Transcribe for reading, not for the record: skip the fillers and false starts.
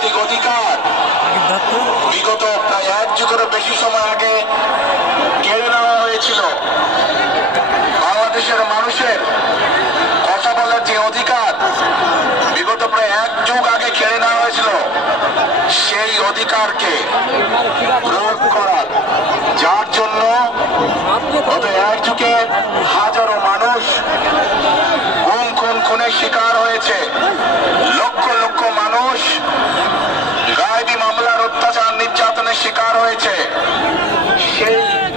রাজনৈতিক অধিকার বিগত প্রায় 1 যুগেরও বেশি সময় আগে কেড়ে নেওয়া হয়েছিল। বাংলাদেশের মানুষের কথা বলার যে অধিকার বিগত প্রায় 1 যুগ আগে কেড়ে নেওয়া হয়েছিল, সেই অধিকারকে প্রয়োগ করার, যার জন্য গত 1 যুগে হাজারো মানুষ খুনের শিকার হয়েছে, লক্ষ লক্ষ মানুষ গায়েবী মামলার অত্যাচার নির্যাতনের শিকার হয়েছে।